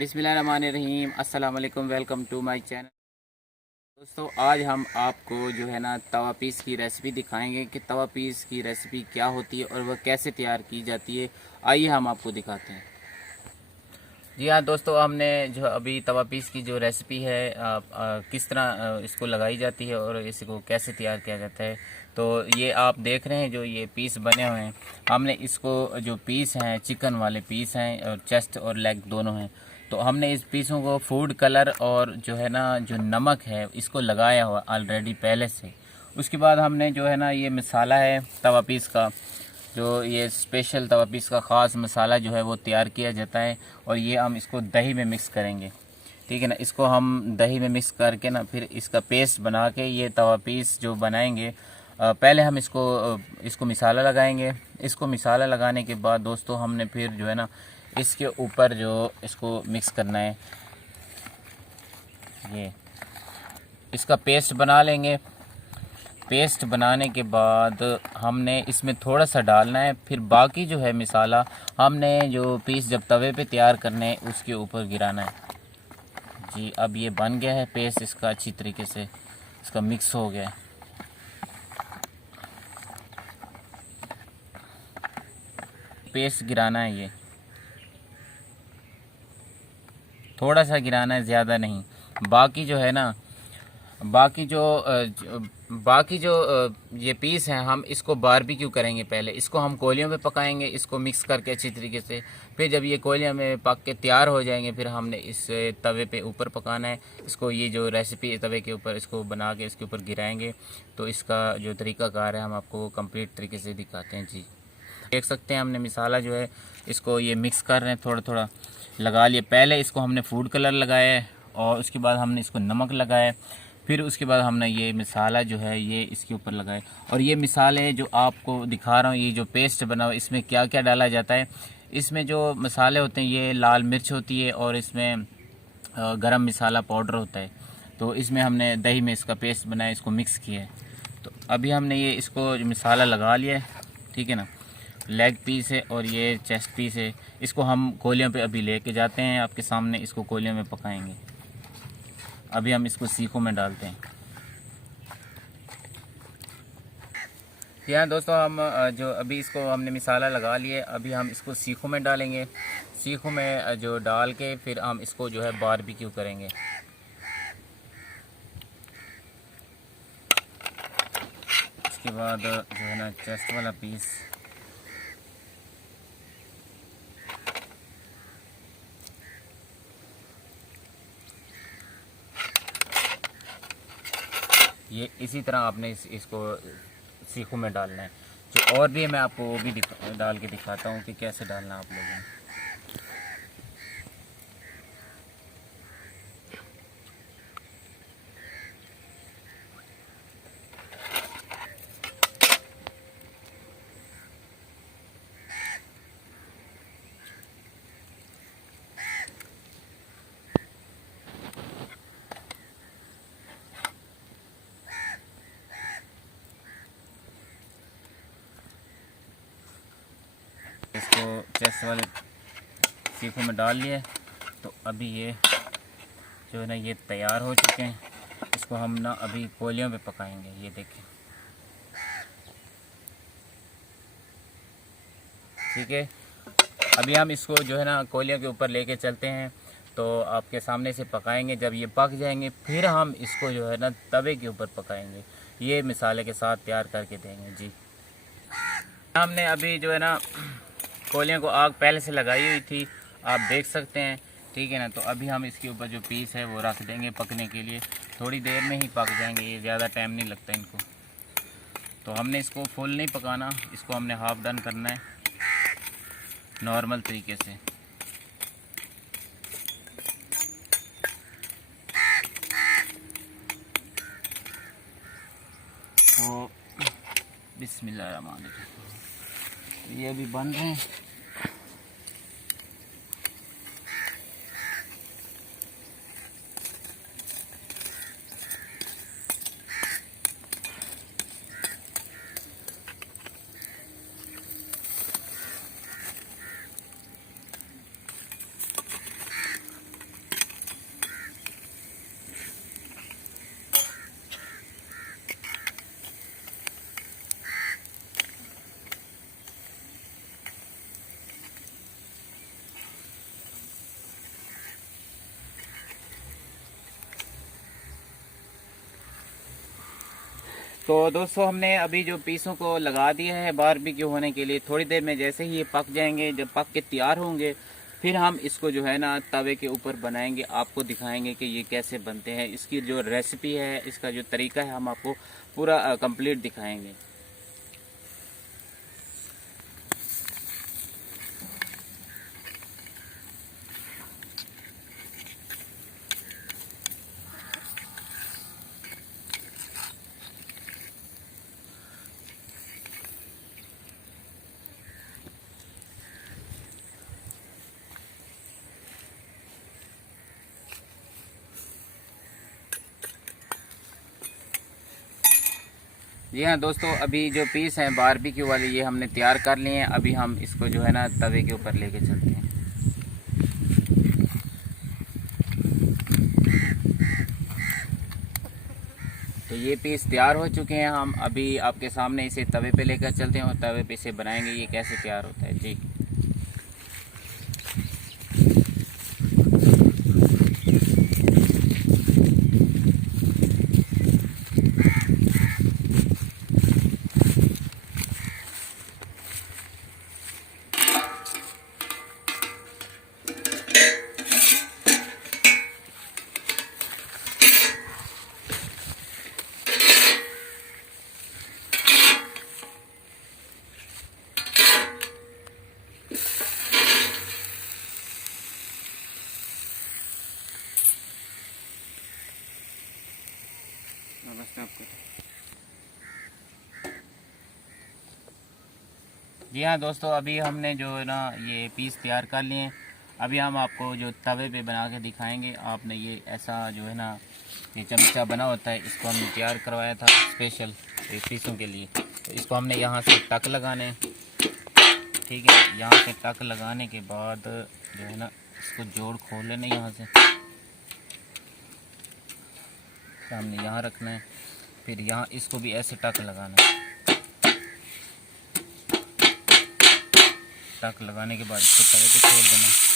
बिस्मिल्लाहिर्रहमानिर्रहीम। अस्सलाम वालेकुम। Welcome to my channel. दोस्तों, आज हम आपको जो है ना तवा पीस की रेसिपी दिखाएंगे कि तवा पीस की रेसिपी क्या होती है और वह कैसे तैयार की जाती है। आइए हम आपको दिखाते हैं। जी हाँ दोस्तों, हमने जो अभी तवा पीस की जो रेसिपी है किस तरह इसको लगाई जाती है और इसको कैसे तैयार किया जाता है, तो ये आप देख रहे हैं जो ये पीस बने हुए हैं। हमने इसको जो पीस हैं चिकन वाले पीस हैं और चेस्ट और लेग दोनों हैं, तो हमने इस पीसों को फूड कलर और जो है ना जो नमक है इसको लगाया हुआ ऑलरेडी पहले से। उसके बाद हमने जो है ना ये मसाला है तवा पीस का, जो ये स्पेशल तवा पीस का ख़ास मसाला जो है वो तैयार किया जाता है और ये हम इसको दही में मिक्स करेंगे। ठीक है ना, इसको हम दही में मिक्स करके ना फिर इसका पेस्ट बना के ये तवा पीस जो बनाएंगे, पहले हम इसको मिसाला लगाएंगे। इसको मिसाला लगाने के बाद दोस्तों हमने फिर जो है ना इसके ऊपर जो इसको मिक्स करना है, ये इसका पेस्ट बना लेंगे। पेस्ट बनाने के बाद हमने इसमें थोड़ा सा डालना है, फिर बाकी जो है मिसाला हमने जो पीस जब तवे पे तैयार करने हैं उसके ऊपर गिराना है। जी, अब ये बन गया है पेस्ट, इसका अच्छी तरीके से इसका मिक्स हो गया है। पेस्ट गिराना है, ये थोड़ा सा गिराना है, ज़्यादा नहीं। बाकी जो है ना बाकी जो ये पीस हैं हम इसको बारबेक्यू करेंगे। पहले इसको हम कोलियों पे पकाएंगे, इसको मिक्स करके अच्छी तरीके से। फिर जब ये कोलियों में पक के तैयार हो जाएंगे फिर हमने इस तवे पे ऊपर पकाना है इसको। ये जो रेसिपी तवे के ऊपर इसको बना के इसके ऊपर गिराएंगे, तो इसका जो तरीक़ाकार है हम आपको कंप्लीट तरीके से दिखाते हैं। जी, देख सकते हैं हमने मिसाला जो है इसको ये मिक्स कर रहे हैं, थोड़ा थोड़ा लगा लिए। पहले इसको हमने फूड कलर लगाया है और उसके बाद हमने इसको नमक लगाया, फिर उसके बाद हमने ये मिसाला जो है ये इसके ऊपर लगाए। और ये मिसाले जो आपको दिखा रहा हूँ, ये जो पेस्ट बना हुआ इसमें क्या क्या डाला जाता है, इसमें जो मसाले होते हैं ये लाल मिर्च होती है और इसमें गरम मसाला पाउडर होता है। तो इसमें हमने दही में इसका पेस्ट बनाया, इसको मिक्स किया है। तो अभी हमने ये इसको जो मसाला लगा लिया है, ठीक है ना। लेग पीस है और ये चेस्ट पीस है, इसको हम कोलियों पे अभी लेके जाते हैं आपके सामने, इसको कोलियों में पकाएंगे। अभी हम इसको सीखों में डालते हैं। यहाँ दोस्तों हम जो अभी इसको हमने मिसाला लगा लिए, अभी हम इसको सीखों में डालेंगे। सीखों में जो डाल के फिर हम इसको जो है बारबेक्यू करेंगे। इसके बाद जो है ना चेस्ट वाला पीस, ये इसी तरह आपने इसको सीखों में डालना है। जो और भी है मैं आपको वो भी डाल के दिखाता हूँ कि कैसे डालना आप लोगों ने। इसको चेस्ट वाले सीखों में डाल लिए, तो अभी ये जो है ना ये तैयार हो चुके हैं। इसको हम ना अभी कोलियों पे पकाएंगे। ये देखें, ठीक है। अभी हम इसको जो है ना कोलियों के ऊपर लेके चलते हैं, तो आपके सामने से पकाएंगे। जब ये पक जाएंगे फिर हम इसको जो है ना तवे के ऊपर पकाएंगे, ये मिसाले के साथ तैयार करके देंगे। जी, हमने अभी जो है ना कोलियों को आग पहले से लगाई हुई थी, आप देख सकते हैं, ठीक है ना। तो अभी हम इसके ऊपर जो पीस है वो रख देंगे पकने के लिए। थोड़ी देर में ही पक जाएंगे, ये ज़्यादा टाइम नहीं लगता इनको। तो हमने इसको फुल नहीं पकाना, इसको हमने हाफ डन करना है नॉर्मल तरीके से। तो बिस्मिल्लाहिर्रहमानिर्रहीम, ये अभी बन रहे हैं। तो दोस्तों हमने अभी जो पीसों को लगा दिया है बारबेक्यू होने के लिए। थोड़ी देर में जैसे ही ये पक जाएंगे, जब पक के तैयार होंगे, फिर हम इसको जो है ना तवे के ऊपर बनाएंगे, आपको दिखाएंगे कि ये कैसे बनते हैं। इसकी जो रेसिपी है, इसका जो तरीका है, हम आपको पूरा कंप्लीट दिखाएंगे। जी हाँ दोस्तों, अभी जो पीस हैं बारबेक्यू वाले ये हमने तैयार कर लिए हैं। अभी हम इसको जो है ना तवे के ऊपर लेके चलते हैं। तो ये पीस तैयार हो चुके हैं। हम अभी आपके सामने इसे तवे पे लेकर चलते हैं और तवे पे इसे बनाएंगे ये कैसे तैयार होता है। जी जी हाँ दोस्तों, अभी हमने जो है ना ये पीस तैयार कर लिए हैं। अभी हम आपको जो तवे पे बना के दिखाएंगे। आपने ये ऐसा जो है ना ये चमचा बना होता है, इसको हमने तैयार करवाया था स्पेशल पीसों के लिए। तो इसको हमने यहाँ से टक लगाने हैं, ठीक है। यहाँ से टक लगाने के बाद जो है ना इसको जोड़ खोल लेना यहाँ से, हमने यहाँ रखना है। फिर यहाँ इसको भी ऐसे टक लगाना है। टक लगाने के बाद इसको तवे पे छोड़ देना है।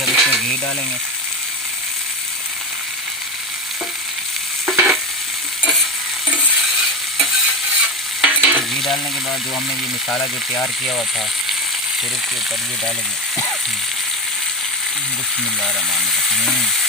अब इसमें घी डालेंगे। घी डालने के बाद जो हमने ये मसाला जो तैयार किया हुआ था, फिर इसके ऊपर ये डालेंगे। बिस्मिल्लाहिर्रहमानिर्रहीम।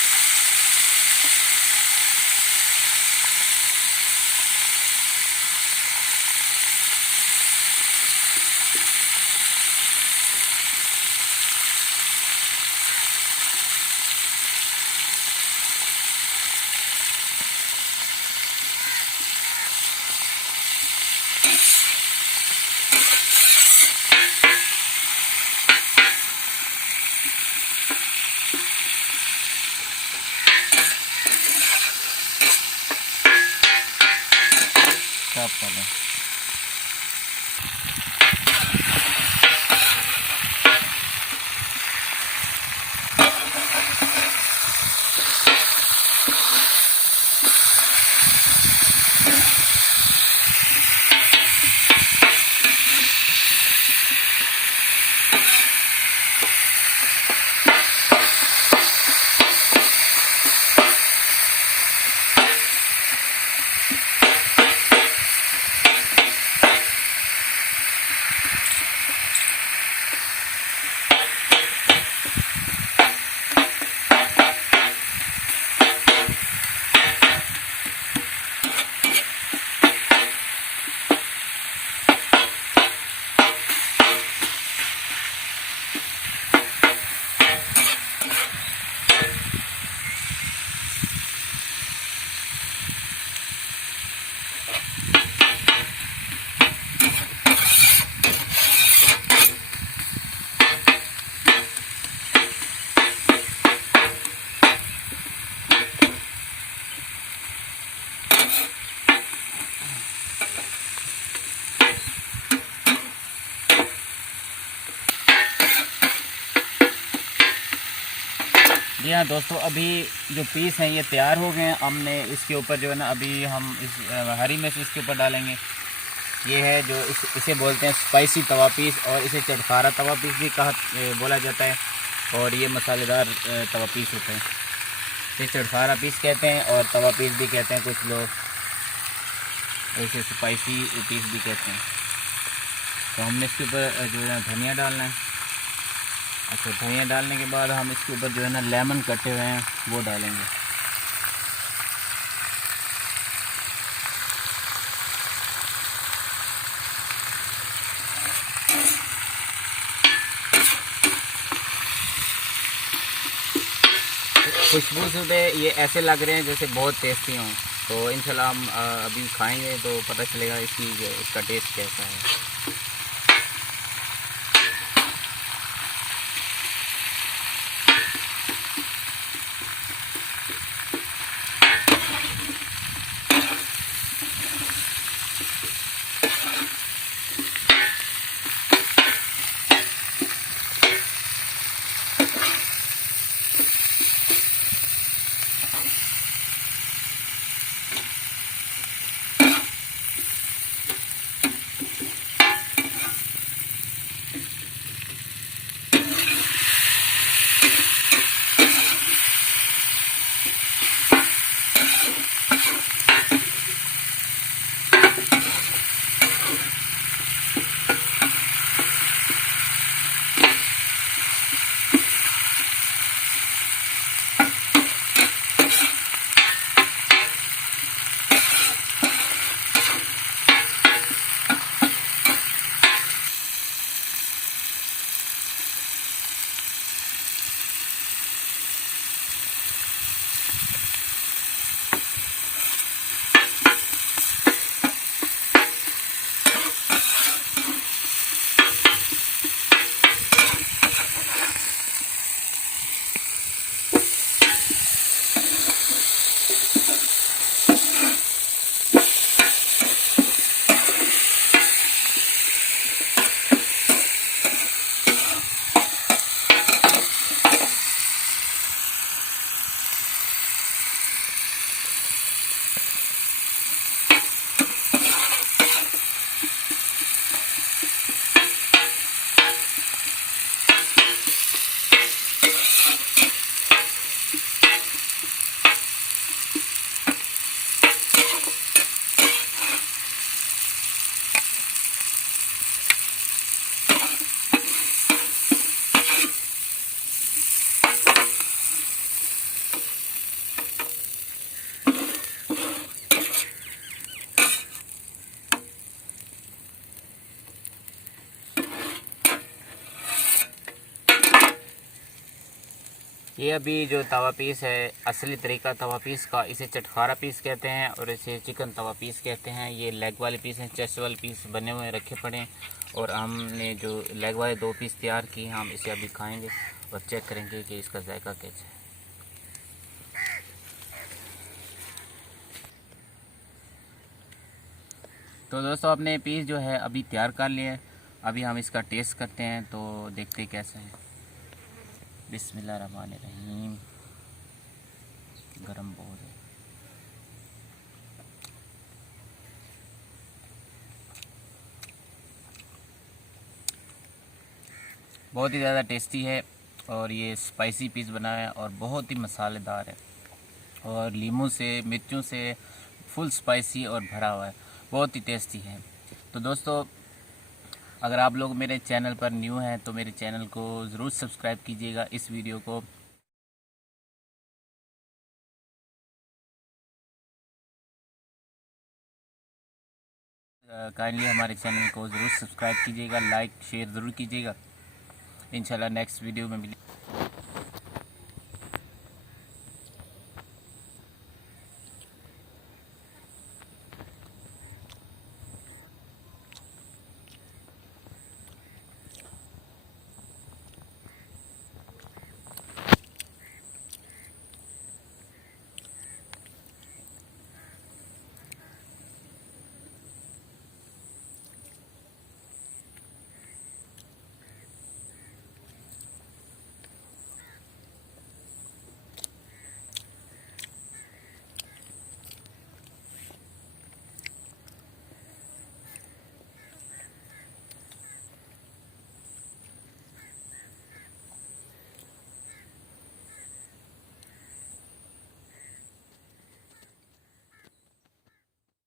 जी हाँ दोस्तों, अभी जो पीस हैं ये तैयार हो गए हैं। हमने इसके ऊपर जो है ना अभी हम इस हरी मिर्च इसके ऊपर डालेंगे। ये है जो इसे बोलते हैं स्पाइसी तवा पीस, और इसे चटखारा तवा पीस भी बोला जाता है। और ये मसालेदार तवा पीस होते हैं। इसे चटखारा पीस कहते हैं और तवा पीस भी कहते हैं कुछ लोग, इसे स्पाइसी पीस भी कहते हैं। तो हमने इसके ऊपर जो है ना धनिया डालना है। अच्छा, धनिया डालने के बाद हम इसके ऊपर जो है ना लेमन कटे हुए हैं वो डालेंगे। खुशबू से ये ऐसे लग रहे हैं जैसे बहुत टेस्टी हों। तो इंशाल्लाह हम अभी खाएंगे तो पता चलेगा इसका टेस्ट कैसा है। ये अभी जो तवा पीस है, असली तरीका तवा पीस का, इसे चटखारा पीस कहते हैं और इसे चिकन तवा पीस कहते हैं। ये लेग वाले पीस हैं, चेस्ट वाले पीस बने हुए रखे पड़े हैं। और हमने जो लेग वाले 2 पीस तैयार किए, हम इसे अभी खाएंगे और चेक करेंगे कि इसका जायका कैसा है। तो दोस्तों, अपने पीस जो है अभी तैयार कर लिए हैं। अभी हम इसका टेस्ट करते हैं तो देखते हैं कैसा है। बिस्मिल्लाहिर्रहमानिर्रहीम। गरम बहुत है। बहुत ही ज़्यादा टेस्टी है और ये स्पाइसी पीस बना है और बहुत ही मसालेदार है और लीमू से, मिर्चों से फुल स्पाइसी और भरा हुआ है। बहुत ही टेस्टी है। तो दोस्तों, अगर आप लोग मेरे चैनल पर न्यू हैं तो मेरे चैनल को ज़रूर सब्सक्राइब कीजिएगा। इस वीडियो को काइंडली हमारे चैनल को ज़रूर सब्सक्राइब कीजिएगा, लाइक शेयर ज़रूर कीजिएगा। इंशाल्लाह नेक्स्ट वीडियो में मिलेंगे।